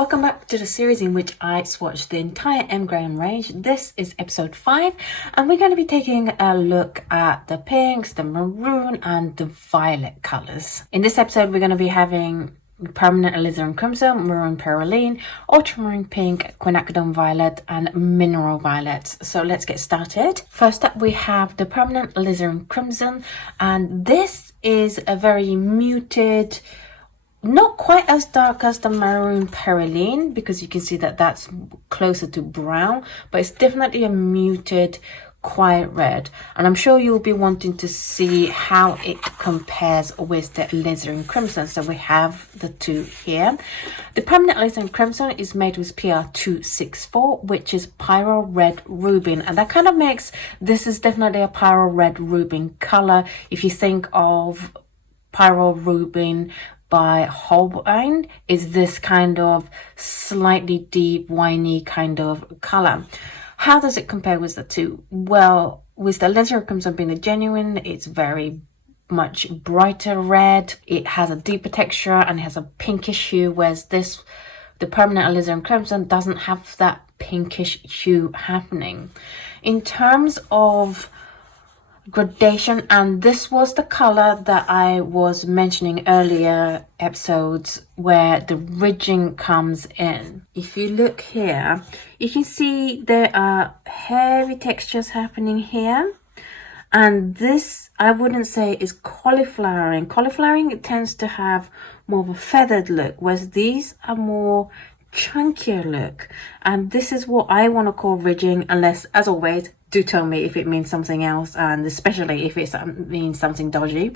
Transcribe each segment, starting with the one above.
Welcome back to the series in which I swatched the entire M-Gram range. This is episode 5 and we're going to be taking a look at the pinks, the maroon and the violet colours. In this episode we're going to be having permanent Alizarin Crimson, Maroon Perylene, Ultramarine Pink, Quinacridone Violet and Mineral Violet. So let's get started. First up we have the permanent Alizarin Crimson, and this is a very muted, not quite as dark as the Maroon Perylene, because you can see that that's closer to brown, but it's definitely a muted quiet red, and I'm sure you'll be wanting to see how it compares with the Alizarin Crimson. So we have the two here. The permanent Alizarin Crimson is made with PR264, which is Pyro Red Rubin, and that kind of makes this is definitely a Pyro Red Rubin color. If you think of Pyro Rubin by Holbein, is this kind of slightly deep winey kind of color. How does it compare with the two? Well, with the Alizarin Crimson being the genuine, it's very much brighter red, it has a deeper texture and it has a pinkish hue, whereas this, the permanent Alizarin Crimson, doesn't have that pinkish hue happening. In terms of gradation, and this was the color that I was mentioning earlier episodes where the ridging comes in. If you look here, you can see there are heavy textures happening here, and this I wouldn't say is cauliflowering. Cauliflowering, it tends to have more of a feathered look, whereas these are more chunkier look, and this is what I want to call ridging, unless, as always, do tell me if it means something else, and especially if it means something dodgy.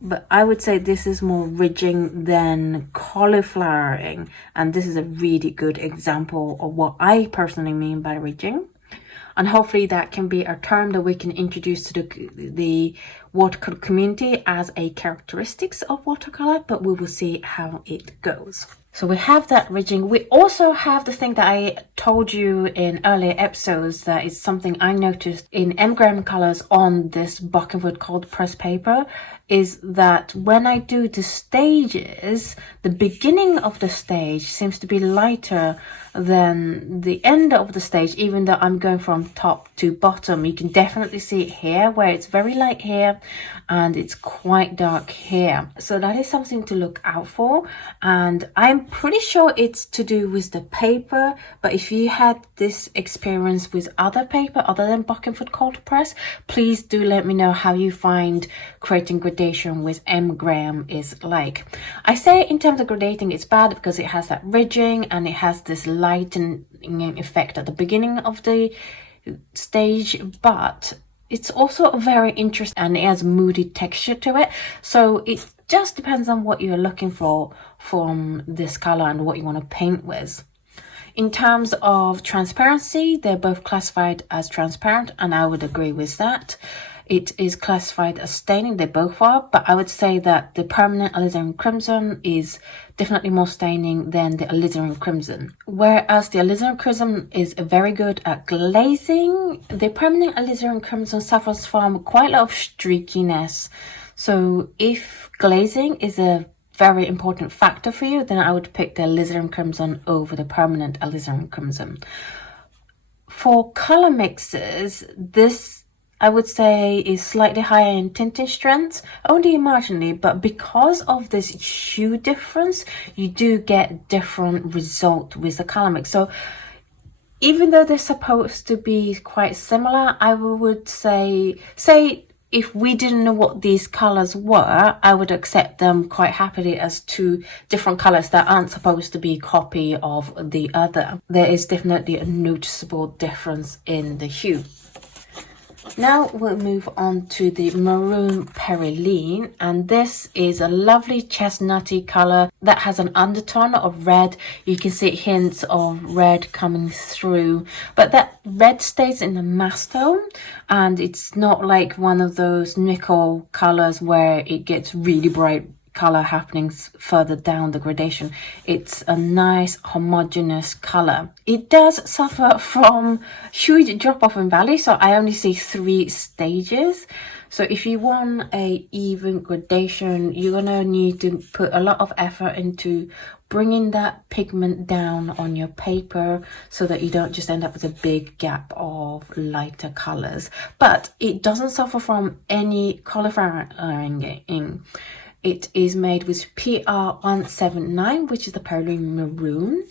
But I would say this is more ridging than cauliflowering, and this is a really good example of what I personally mean by ridging. And hopefully that can be a term that we can introduce to the watercolor community as a characteristics of watercolor, but we will see how it goes. So we have that ridging. We also have the thing that I told you in earlier episodes that is something I noticed in M-Gram colors on this Buckenwood cold press paper, is that when I do the stages, the beginning of the stage seems to be lighter than the end of the stage, even though I'm going from top to bottom. You can definitely see it here where it's very light here and it's quite dark here. So that is something to look out for, and I'm pretty sure it's to do with the paper. But if you had this experience with other paper other than Buckenwood cold press, please do let me know how you find creating gradation with M-Gram is like. I say in terms of gradating it's bad because it has that ridging and it has this lightening effect at the beginning of the stage, but it's also very interesting and it has moody texture to it. So it just depends on what you're looking for from this color and what you want to paint with. In terms of transparency, they're both classified as transparent, and I would agree with that. It is classified as staining, they both are, but I would say that the permanent Alizarin Crimson is definitely more staining than the Alizarin Crimson. Whereas the Alizarin Crimson is very good at glazing, the permanent Alizarin Crimson suffers from quite a lot of streakiness. So if glazing is a very important factor for you, then I would pick the Alizarin Crimson over the permanent Alizarin Crimson. For color mixes, this I would say is slightly higher in tinting strength, only marginally, but because of this hue difference, you do get different result with the color mix. So even though they're supposed to be quite similar, I would say if we didn't know what these colors were, I would accept them quite happily as two different colors that aren't supposed to be a copy of the other. There is definitely a noticeable difference in the hue. Now we'll move on to the Maroon Perylene, and this is a lovely chestnutty color that has an undertone of red. You can see hints of red coming through, but that red stays in the mass tone, and it's not like one of those nickel colors where it gets really bright color happening further down the gradation. It's a nice homogeneous color. It does suffer from huge drop off in value, so I only see 3 stages. So if you want a even gradation, you're gonna need to put a lot of effort into bringing that pigment down on your paper so that you don't just end up with a big gap of lighter colors. But it doesn't suffer from any color flaring. It is made with PR179, which is the Perylene Maroon,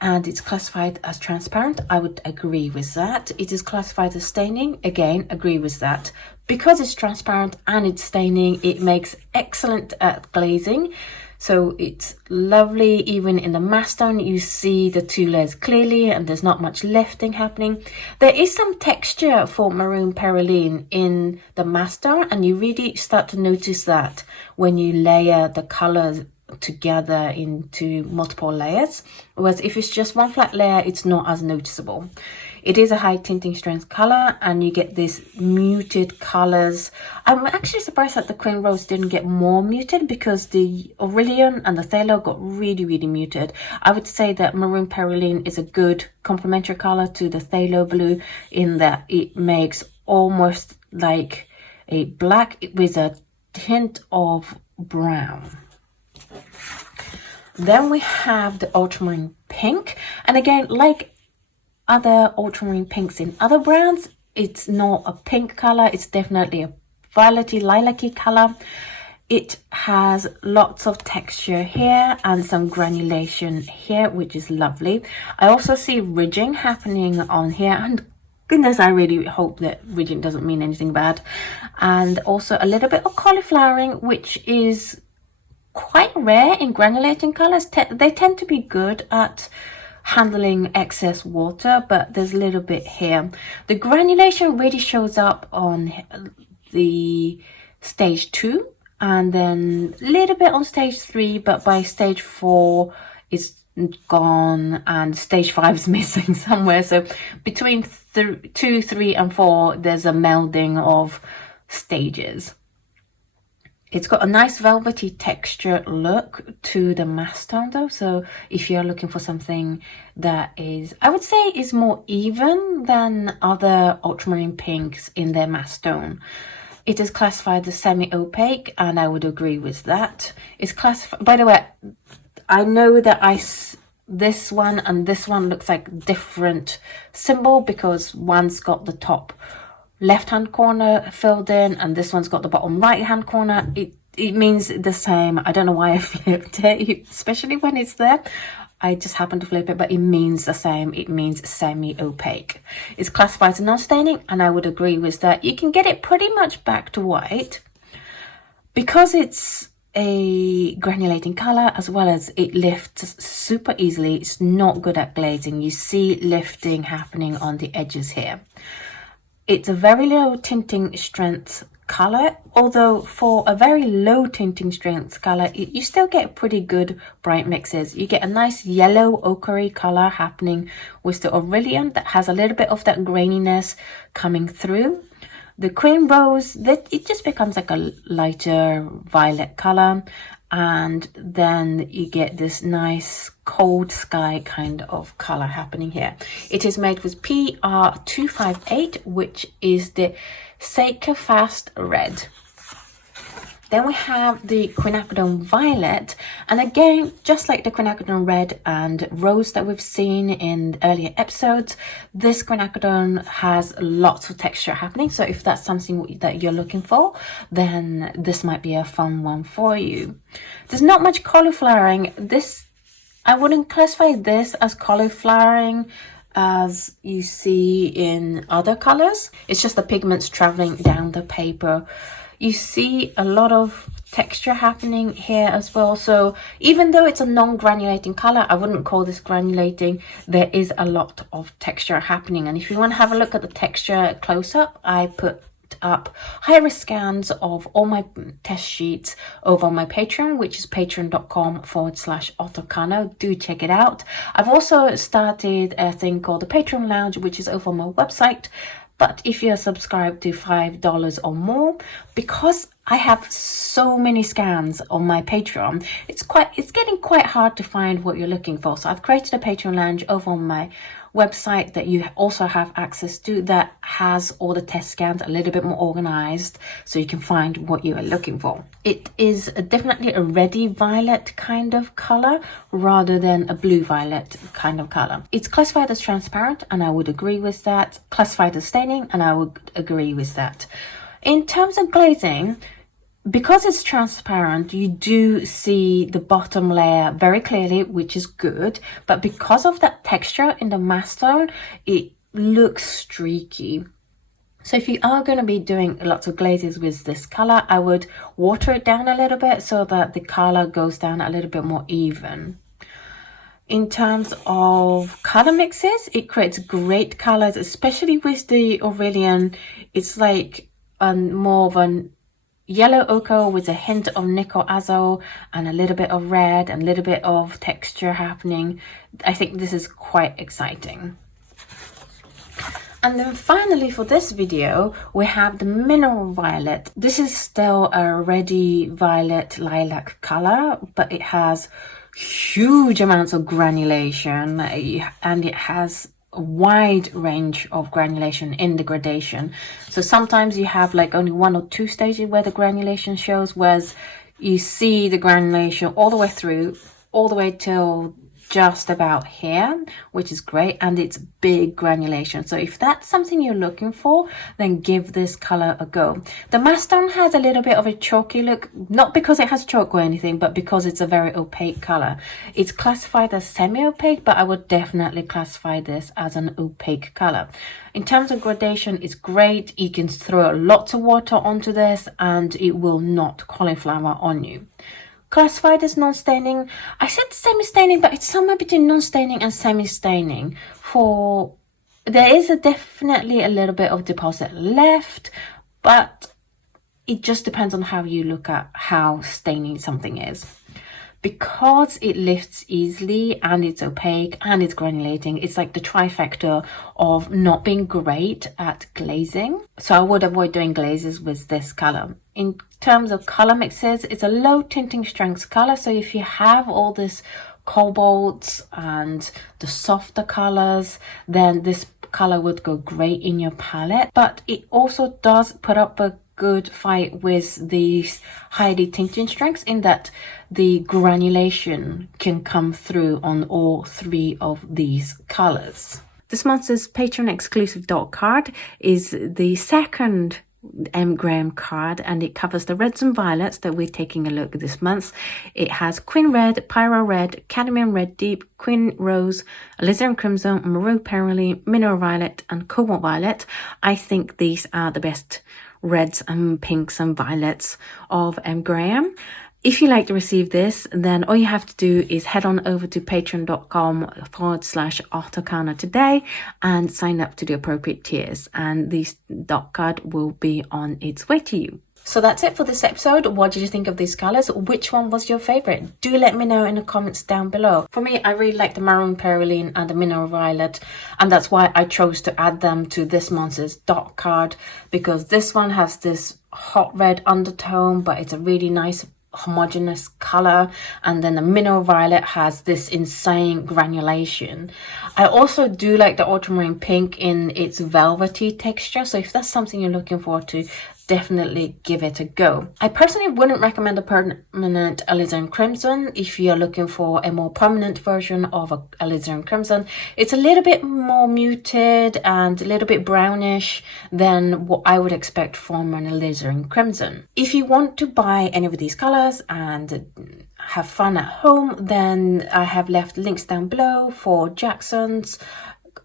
and it's classified as transparent. I would agree with that. It is classified as staining. Again, agree with that. Because it's transparent and it's staining, it makes excellent at glazing. So it's lovely. Even in the mass tone, you see the two layers clearly and there's not much lifting happening. There is some texture for Maroon Perylene in the mass tone, and you really start to notice that when you layer the colors together into multiple layers. Whereas if it's just one flat layer, it's not as noticeable. It is a high tinting strength color, and you get these muted colors. I'm actually surprised that the Queen Rose didn't get more muted, because the Aurelian and the Phthalo got really muted. I would say that Maroon Perylene is a good complementary color to the Phthalo blue, in that it makes almost like a black with a hint of brown. Then we have the Ultramarine Pink, and again, like other ultramarine pinks in other brands, it's not a pink color, it's definitely a violety lilac-y color. It has lots of texture here and some granulation here, which is lovely. I also see ridging happening on here, and goodness, I really hope that ridging doesn't mean anything bad. And also a little bit of cauliflowering, which is quite rare in granulating colors. They tend to be good at handling excess water, but there's a little bit here. The granulation really shows up on the stage 2, and then a little bit on stage 3, but by stage 4 it's gone, and stage 5 is missing somewhere. So between 2, 3 and 4 there's a melding of stages. It's got a nice velvety texture look to the mass tone though. So if you're looking for something that is, I would say, is more even than other ultramarine pinks in their mass tone. It is classified as semi-opaque, and I would agree with that. It's classified, by the way, I know that this one and this one looks like different symbol, because one's got the top left hand corner filled in and this one's got the bottom right hand corner. It means the same. I don't know why I flipped it, especially when it's there. I just happened to flip it, but it means the same. It means semi-opaque. It's classified as non-staining, and I would agree with that. You can get it pretty much back to white because it's a granulating color, as well as it lifts super easily. It's not good at glazing. You see lifting happening on the edges here. It's a very low tinting strength color, although for a very low tinting strength color, you still get pretty good bright mixes. You get a nice yellow ochre color happening with the Aurelian that has a little bit of that graininess coming through. The Queen Rose, it just becomes like a lighter violet color, and then you get this nice cold sky kind of color happening here. It is made with PR258, which is the Seika Fast Red. Then we have the Quinacridone Violet, and again, just like the Quinacridone Red and Rose that we've seen in earlier episodes, this Quinacridone has lots of texture happening. So if that's something that you're looking for, then this might be a fun one for you. There's not much cauliflowering. I wouldn't classify this as cauliflowering as you see in other colors. It's just the pigments traveling down the paper. You see a lot of texture happening here as well. So even though it's a non-granulating color, I wouldn't call this granulating. There is a lot of texture happening. And if you want to have a look at the texture close up, I put up high-res scans of all my test sheets over on my Patreon, which is patreon.com/Oto Kano. Do check it out. I've also started a thing called the Patreon Lounge, which is over on my website. But if you're subscribed to $5 or more, because I have so many scans on my Patreon. It's getting quite hard to find what you're looking for. So I've created a Patreon lounge over on my website that you also have access to, that has all the test scans a little bit more organized so you can find what you are looking for. It is definitely a reddy violet kind of color rather than a blue violet kind of color. It's classified as transparent, and I would agree with that. Classified as staining, and I would agree with that. In terms of glazing, because it's transparent, you do see the bottom layer very clearly, which is good. But because of that texture in the master, it looks streaky. So if you are going to be doing lots of glazes with this color, I would water it down a little bit so that the color goes down a little bit more even. In terms of color mixes, it creates great colors, especially with the Aurelian. It's like more of an yellow ochre with a hint of nickel azo and a little bit of red and a little bit of texture happening. I think this is quite exciting. And then finally for this video, we have the Mineral Violet. This is still a reddy violet lilac color, but it has huge amounts of granulation, and it has a wide range of granulation in the gradation. So sometimes you have like only 1 or 2 stages where the granulation shows, whereas you see the granulation all the way through, all the way till just about here, which is great, and it's big granulation. So if that's something you're looking for, then give this color a go. The Mastone has a little bit of a chalky look, not because it has chalk or anything, but because it's a very opaque color. It's classified as semi-opaque, but I would definitely classify this as an opaque color. In terms of gradation, it's great. You can throw lots of water onto this and it will not cauliflower on you. Classified as non-staining. I said semi-staining, but it's somewhere between non-staining and semi-staining. There is definitely a little bit of deposit left, but it just depends on how you look at how staining something is. Because it lifts easily and it's opaque and it's granulating, it's like the trifecta of not being great at glazing. So I would avoid doing glazes with this color. In terms of color mixes, it's a low tinting strength color. So if you have all this cobalts and the softer colors, then this color would go great in your palette. But it also does put up a good fight with these highly tinting strengths, in that the granulation can come through on all 3 of these colors. This month's Patreon exclusive dot card is the second M. Graham card, and it covers the reds and violets that we're taking a look at this month. It has Quin Red, Pyro Red, Cadmium Red Deep, Quin Rose, Alizarin Crimson, Maroon Perylene, Mineral Violet and Cobalt Violet. I think these are the best reds and pinks and violets of M. Graham. If you like to receive this, then all you have to do is head on over to patreon.com/Oto Kano today and sign up to the appropriate tiers, and this dot card will be on its way to you. So that's it for this episode. What did you think of these colors? Which one was your favorite? Do let me know in the comments down below. For me, I really like the Maroon Perylene and the Mineral Violet, and that's why I chose to add them to this month's dot card, because this one has this hot red undertone, but it's a really nice homogeneous color, and then the Mineral Violet has this insane granulation. I also do like the Ultramarine Pink in its velvety texture, so if that's something you're looking forward to, definitely give it a go. I personally wouldn't recommend a permanent Alizarin Crimson. If you're looking for a more permanent version of a Alizarin Crimson, it's a little bit more muted and a little bit brownish than what I would expect from an Alizarin Crimson. If you want to buy any of these colors and have fun at home, then I have left links down below for Jackson's,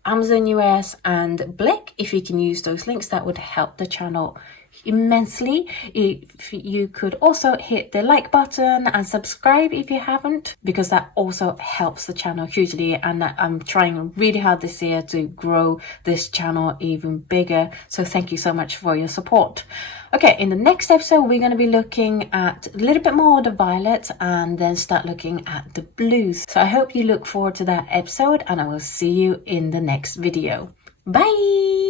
Amazon US and Blick. If you can use those links, that would help the channel immensely. If you could also hit the like button and subscribe if you haven't, because that also helps the channel hugely, and I'm trying really hard this year to grow this channel even bigger, so thank you so much for your support. Okay, in the next episode we're going to be looking at a little bit more of the violets and then start looking at the blues. So I hope you look forward to that episode, and I will see you in the next video. Bye!